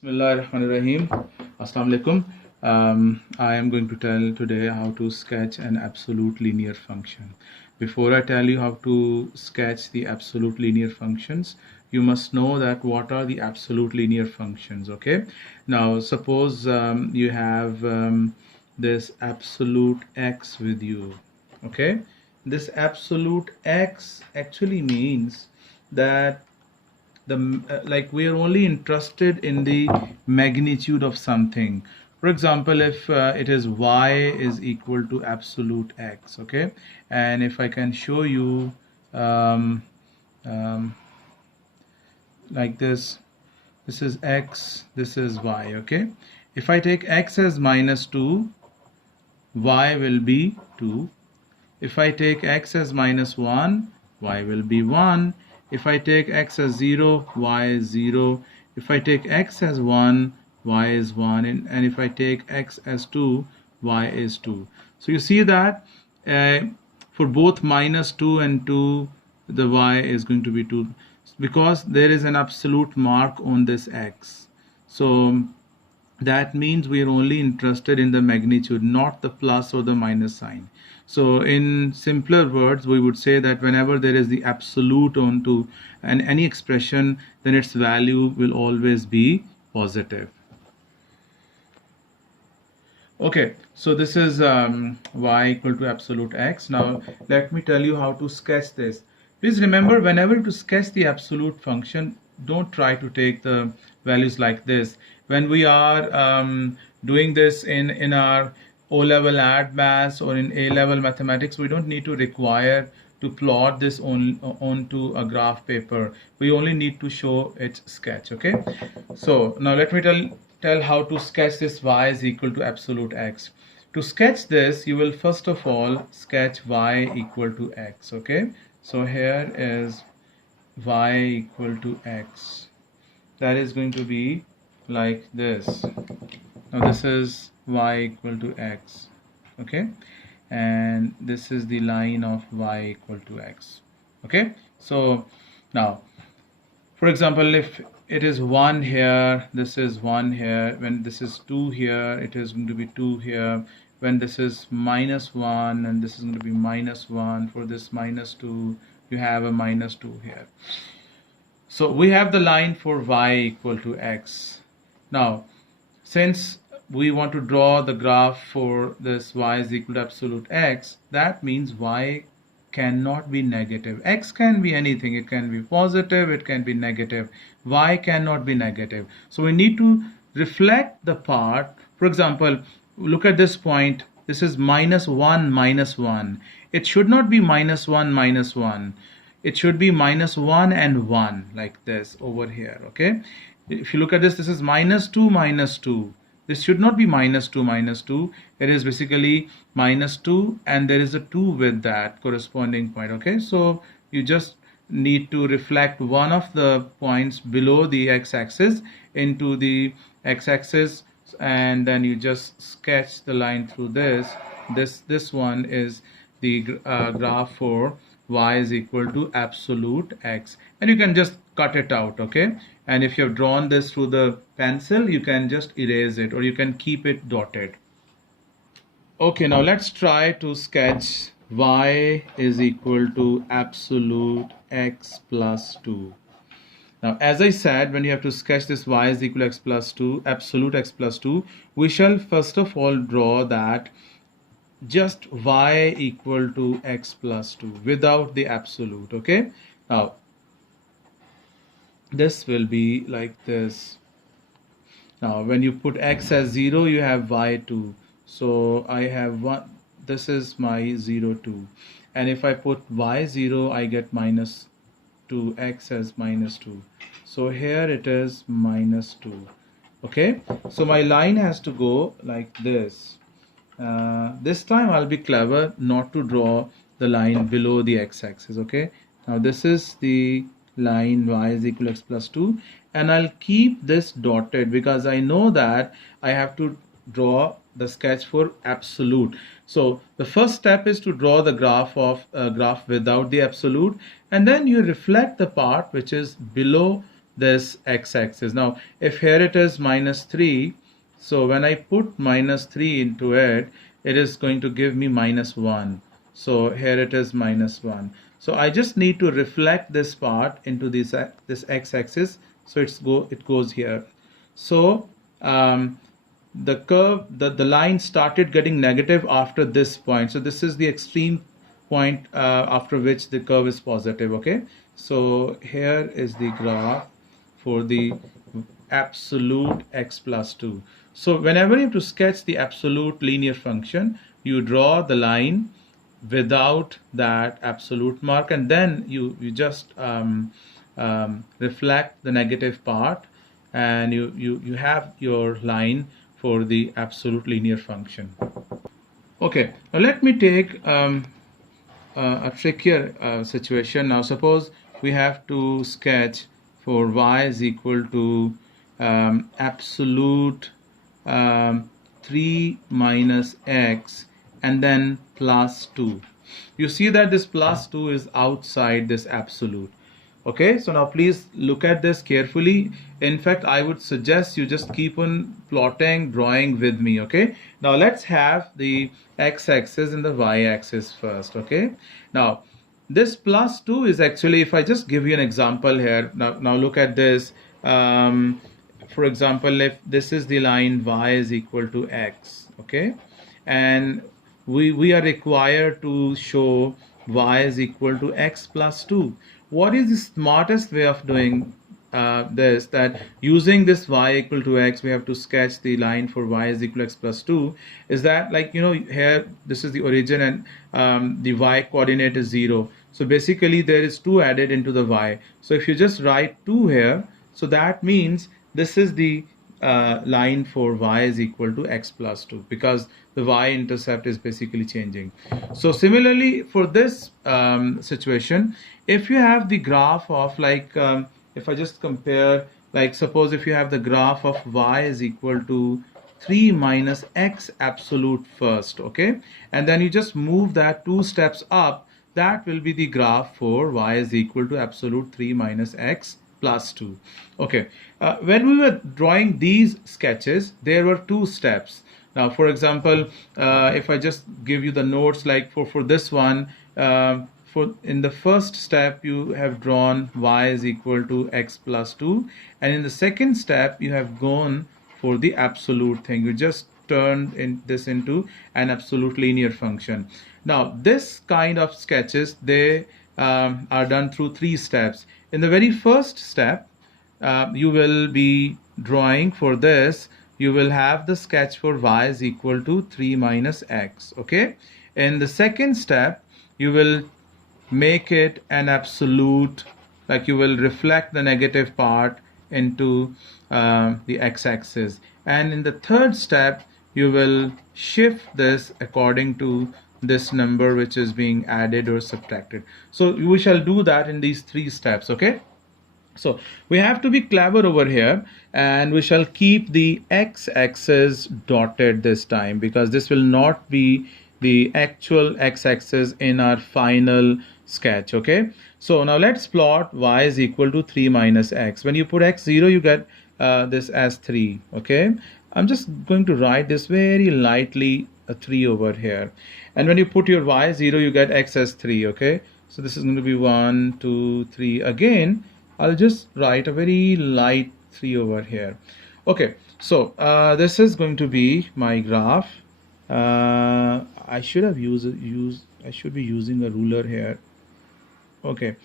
Bismillahirrahmanirrahim. Assalamu alaikum. I am going to tell today how to sketch an absolute linear function. Before I tell you how to sketch the absolute linear functions, you must know that what are the absolute linear functions. Okay. Now suppose you have this absolute x with you. Okay. This absolute x actually means that like we are only interested in the magnitude of something. For example, if it is y is equal to absolute x, okay, and if I can show you um, um, like this is x, this is y, okay. If I take x as -2, y will be 2. If I take x as -1, y will be 1. If I take x as 0, y is 0. If I take x as 1, y is 1. And if I take x as 2, y is 2. So you see that for both -2 and 2, the y is going to be 2, because there is an absolute mark on this x. So that means we are only interested in the magnitude, not the plus or the minus sign. So in simpler words, we would say that whenever there is the absolute onto any expression, then its value will always be positive. Okay, so this is y equal to absolute x. Now let me tell you how to sketch this. Please remember, whenever to sketch the absolute function, don't try to take the values like this. When we are doing this in our O-level add maths or in A-level mathematics, we don't need to require to plot this onto a graph paper. We only need to show its sketch. Okay, so now let me tell how to sketch this y is equal to absolute x. To sketch this, you will first of all sketch y equal to x. Okay, so here is y equal to x. That is going to be like this. Now this is y equal to x. Okay, and this is the line of y equal to x. Okay, so now for example, if it is 1 here, this is 1 here. When this is 2 here, it is going to be 2 here. When this is -1 and this is going to be -1, for this -2, you have a -2 here. So we have the line for y equal to x. Now, since we want to draw the graph for this y is equal to absolute x, that means y cannot be negative. X can be anything. It can be positive, it can be negative. Y cannot be negative. So we need to reflect the part. For example, look at this point. This is -1, -1. It should not be -1, -1. It should be -1 and 1, like this over here. Okay, if you look at this, this is -2, -2. This should not be -2, -2. It is basically -2 and there is a 2 with that corresponding point. Okay, so you just need to reflect one of the points below the x-axis into the x-axis, and then you just sketch the line through this. This one is the graph for y is equal to absolute x, and you can just cut it out. Okay, and if you have drawn this through the pencil, you can just erase it or you can keep it dotted. Okay, now let's try to sketch y is equal to absolute x plus 2. Now, as I said, when you have to sketch this y is equal to x plus 2, absolute x plus 2, we shall first of all draw that just y equal to x plus 2 without the absolute. Okay, now this will be like this. Now when you put x as 0, you have y2. So I have one, this is my 0, 2, and if I put y0, I get -2, x as -2. So here it is -2. Okay, so my line has to go like this. This time I'll be clever not to draw the line below the x-axis. Okay, now this is the line y is equal to x plus 2, and I'll keep this dotted because I know that I have to draw the sketch for absolute. So the first step is to draw the graph without the absolute, and then you reflect the part which is below this x-axis. Now if here it is -3, so when I put -3 into it, it is going to give me -1. So here it is -1. So I just need to reflect this part into this x-axis, so it goes here. So the curve, the line started getting negative after this point. So this is the extreme point after which the curve is positive. Okay, so here is the graph for the absolute x plus 2. So whenever you have to sketch the absolute linear function, you draw the line without that absolute mark, and then you just reflect the negative part, and you have your line for the absolute linear function. Okay, now let me take a trickier situation. Now suppose we have to sketch for y is equal to absolute 3 minus x and then plus 2. You see that this plus 2 is outside this absolute. Okay, so now please look at this carefully. In fact, I would suggest you just keep on plotting, drawing with me. Okay, now let's have the x-axis and the y-axis first. Okay, now this plus 2 is actually, if I just give you an example here, now look at this. For example, if this is the line y is equal to x, okay, and we are required to show y is equal to x plus 2. What is the smartest way of doing this? That using this y equal to x, we have to sketch the line for y is equal to x plus 2. Is that, like, you know, here this is the origin and the y coordinate is 0. So basically there is 2 added into the y. So if you just write 2 here, so that means this is the line for y is equal to x plus 2, because the y-intercept is basically changing. So similarly for this situation, if you have the graph of, like, if I just compare, like, suppose if you have the graph of y is equal to 3 minus x absolute first, okay, and then you just move that 2 steps up, that will be the graph for y is equal to absolute 3 minus x plus 2. Okay, when we were drawing these sketches, there were 2 steps. Now for example, if I just give you the notes, like for this one, for in the first step you have drawn y is equal to x plus 2, and in the second step you have gone for the absolute thing. You just turned this into an absolute linear function. Now this kind of sketches, they are done through 3 steps. In the very first step, you will be drawing for this, you will have the sketch for y is equal to 3 minus x. Okay, in the second step you will make it an absolute, like you will reflect the negative part into the x-axis, and in the third step you will shift this according to this number which is being added or subtracted. So we shall do that in these 3 steps. Okay, so we have to be clever over here, and we shall keep the x-axis dotted this time, because this will not be the actual x-axis in our final sketch. Okay, so now let's plot y is equal to 3 minus x. When you put x 0, you get this as 3. Okay, I'm just going to write this very lightly, a 3 over here, and when you put your y 0, you get x as 3. Okay, so this is going to be 1 2 3. Again I'll just write a very light 3 over here. Okay, so this is going to be my graph. I should have I should be using a ruler here. Okay,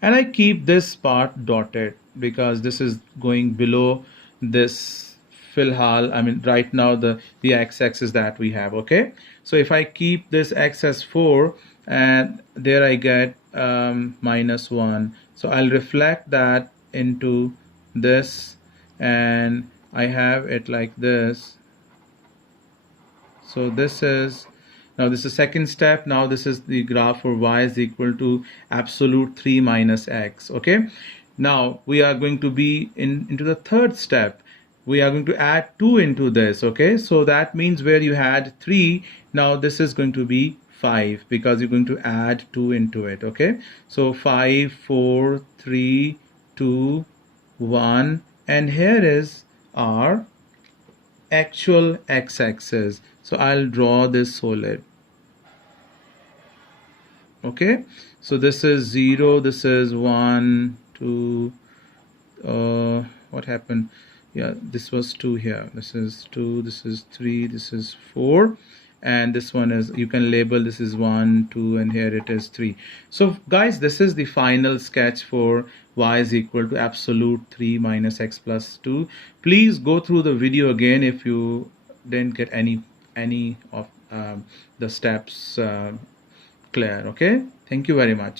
and I keep this part dotted because this is going below this filhal, I mean right now the x-axis that we have. Okay, so if I keep this x as 4, and there I get -1, so I'll reflect that into this, and I have it like this. So this is, now this is second step. Now this is the graph for y is equal to absolute 3 minus x. Okay, now we are going to be into the third step. We are going to add 2 into this. Okay, so that means where you had 3, now this is going to be 5, because you're going to add 2 into it. Okay, so 5 4 3 2 1, and here is our actual x-axis. So I'll draw this solid. Okay, so this is 0, this is 1, 2, what happened? Yeah, this was 2 here, this is 2, this is 3, this is 4, and this one is, you can label, this is 1, 2, and here it is 3. So guys, this is the final sketch for y is equal to absolute 3 minus x plus 2. Please go through the video again if you didn't get any of the steps clear. Okay, thank you very much.